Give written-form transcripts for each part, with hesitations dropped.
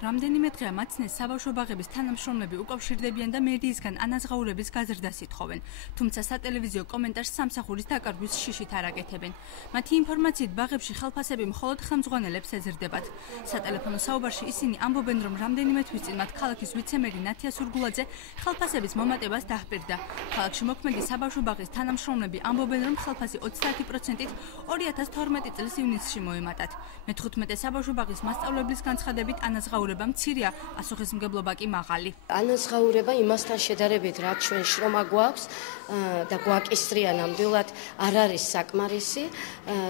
რამდენიმე დღეა მაცნეს საბავშვო ბაღების თანამშრომლები უკავშირდებიან და მედიისგან ანაზღაურების გაზრდას ითხოვენ. თუმცა სატელევიზიო კომენტარს სამსახურის დაკარგვის შიშით არ აკეთებენ. მათი ინფორმაციით ბაღებში ხელფასები მხოლოდ ხელმძღვანელებს ეზრდებათ. სატელეფონო საუბარში ისინი ამბობენ, რომ რამდენიმე თვის წინ მათ ქალაქის ვიცე-მერი ნათია სურგულაძე ხელფასების მომატებას დაჰპირდა. ქალაქში მოქმედი საბავშვო ბაღის თანამშრომლები ამბობენ, რომ ხელფასი 30%-ით 2012 წლის ივნისში მოემატათ. მე-15 საბავშვო ბაღის მასწავლებლის განცხადებით ანაზღაურება მცირეა, პასუხისმგებლობა კი მაღალი. ანაზღაურება იმასთან შედარებით, რაც ჩვენ შრომა გვაქვს და გვაკისრია ნამდვილად არ არის საკმარისი.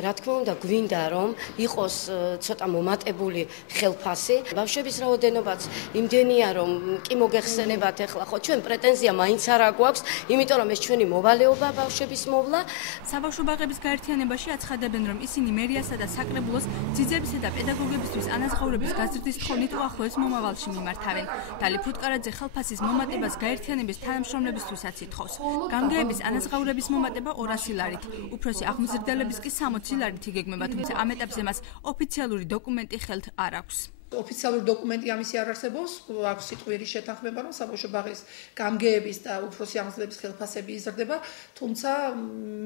რა თქმა უნდა, გვინდა რომ იყოს ცოტა მომატებული ხელფასი. ბავშვების რაოდენობაც იმდენია, რომ კი მოგეხსენებათ ახლა, ხო, ჩვენ პრეტენზია მაინც არ აგვაქვს, იმიტომ რომ ეს ჩვენი მოვალეობა ბავშვების მოვლა. საბავშვო ბაღების გაერთიანებაში აცხადებენ, რომ ისინი მერიასა და საკრებულოს ძიძებისა და პედაგოგებისთვის ანაზღაურების გაზრდის თხოვნით უახლოეს მომავალში მიმართავენ. დალი ფუტკარაძე ხელფასის მომატებას გაერთიანების თანამშრომლებისთვისაც ითხოვს. გამგეების ანაზღაურების მომატება 200 ლარით, უფროსი აღმზრდელების კი 60 ლარით იგეგმება, თუმცა ამ ეტაპზე მას ოფიციალური დოკუმენტი ხელთ არ აქვს. ოფიციალური დოკუმენტი ამისი არ არსებობს, აქვს სიტყვიერი შეთანხმება, რომ საბავშვო ბაღის გამგეების და უფროსი აღმზრდელების ხელფასები იზრდება, თუმცა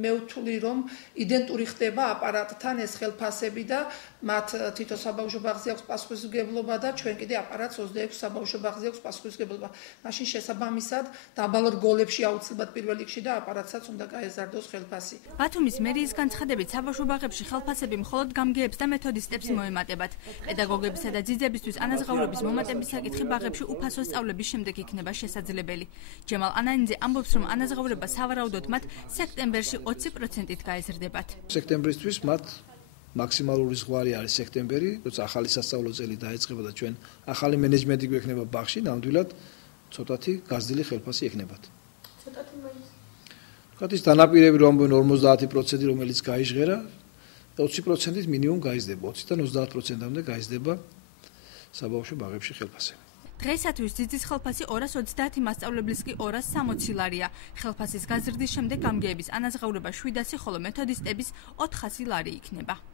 მე ვთვლი, რომ იდენტური ხდება აპარატთან ეს ხელფასები და მათ თითო საბავშვო ბაღზე აქვს პასუხისმგებლობა და ჩვენ კიდე აპარატს 26 საბავშვო ბაღზე აქვს პასუხისმგებლობა. მაშინ შესაბამისად დაბალ რგოლებში აუცილებლად პირველ რიგში და აპარატსაც უნდა გაეზარდოს ხელფასი. ბათუმის მერიის განცხადებით საბავშვო ბაღებში ხელფასები მხოლოდ გამგეებს და მეთოდისტებს მოემატებათ. პედაგოგებისა და ძიძებისთვის ანაზღაურების მომატების საკითხი ბაღებში უფასო სწავლების შემდეგ იქნება შესაძლებელი. ჯემალ ანანიძე ამბობს, რომ ანაზღაურება სავარაუდოდ მათ სექტემბერში 20%-ით გაეზრდებათ. სექტემბრისთვის მათ მაქსიმალური ზღვარი არის სექტემბერი, როცა ახალი სასწავლო წელი დაიწყება და ჩვენ ახალი მენეჯმენტი გვექნება ბაღში, ნამდვილად ცოტათი გაზრდილი ხელფასი ექნებათ. ცოტათი მაინც. თქვათ ის დანაპირები რომ 50%, რომელიც გაიჟღერა, 20%-ით მინიმუმ გაიზრდება, 20-დან 30%-მდე გაიზრდება საბავშვო ბაღებში ხელფასები. დღეისათვის ძიძის ხელფასი 230 მასწავლებლის კი 260 ლარია. ხელფასის გაზრდის შემდეგ გამგეების ანაზღაურება 700, ხოლო მეთოდისტების 400 ლარი იქნება.